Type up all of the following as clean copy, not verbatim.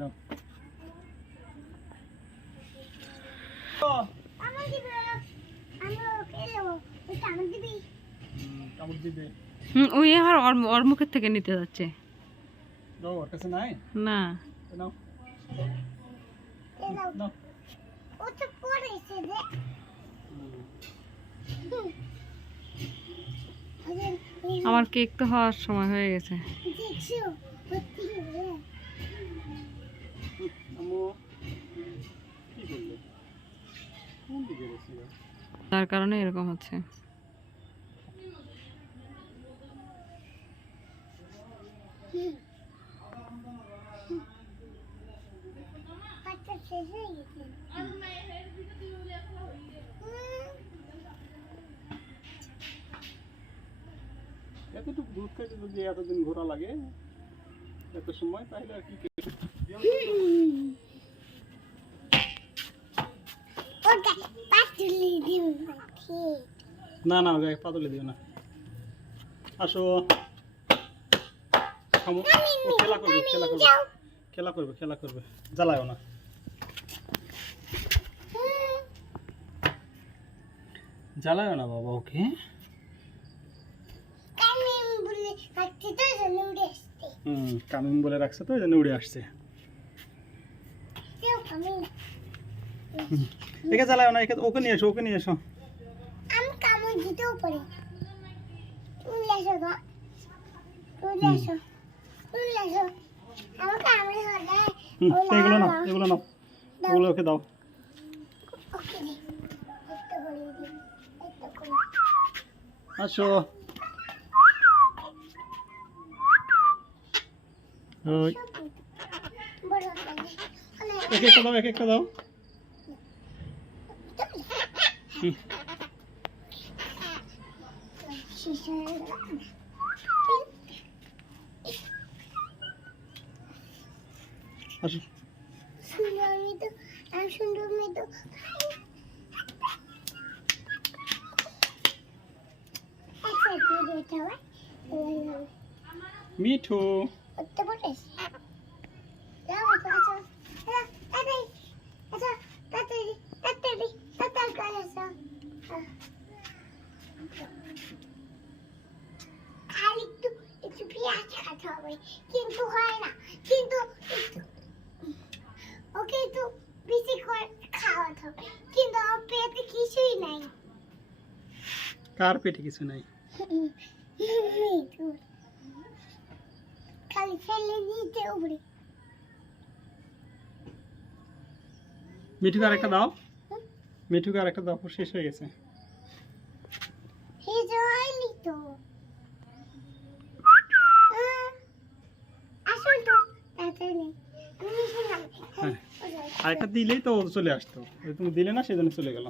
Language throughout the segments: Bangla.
No. ওই আর ওর মুখের থেকে নিতে যাচ্ছে না। আমার কেক তো হওয়ার সময় হয়ে গেছে। তার কারণে এরকম হচ্ছে। এতটুকু দুধ খাইতে যদি এতদিন ঘোরা লাগে, এত সময় তাহলে আর কি। না না গায়ে পা তুলে দিও না। আসো, খেলা করবে খেলা করবে খেলা করবে খেলা করবে, জ্বালায়ও না। জ্বালায়ও না বাবা ওকে। কামিং বলে রাখছে তো, এই জন্য উড়ে আসছে। একে জ্বালায়ও না, ওকে নিয়ে এসো, ওকে নিয়ে এসো। আমি কামড় দিতেও পারি। তুলে এসো গো, তুলে এসো, তুলে এসো। আমার কামড়ে হলে এগুলো নাও, এগুলো নাও, এগুলো ওকে দাও। ওকে দে, একটা করে দিই, একটা করে। আসো। ওই বড় লাগে। এক একটা দাও, এক একটা দাও। আসো। সুন্দর মেয়ে, আমি সুন্দর মেয়ে তো মিঠু কিন্তু হয় না, কিন্তু ওকে একটু বেশি করে খাওয়াতে হবে, কিন্তু আমার পেটে কিছুই নাই। কার পেটে কিছু নাই? খালি ফেলে দিতে উপরে। মিঠুকে আরেকটা দাও, মিঠুকে আরেকটা দাও, শেষ হয়ে গেছে। শেষ হয়নি তো, আসুন তো তাড়াতাড়ি। আরেকটা দিলেই তো চলে আসতো, তুমি দিলে না, সেজন্য চলে গেল।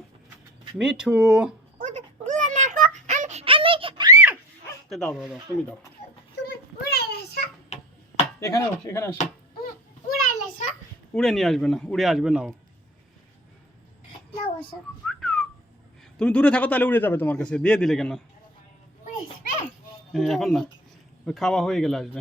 মিঠু দাও দাও দাও, তুমি দাও। এখানে এখানে আসো। উড়ে নিয়ে আসবে না, উড়ে আসবে না ও। তুমি দূরে থাকো, তাহলে উড়ে যাবে তোমার কাছে। দিয়ে দিলে কেন? হ্যাঁ, এখন না, ওই খাওয়া হয়ে গেলে আসবে।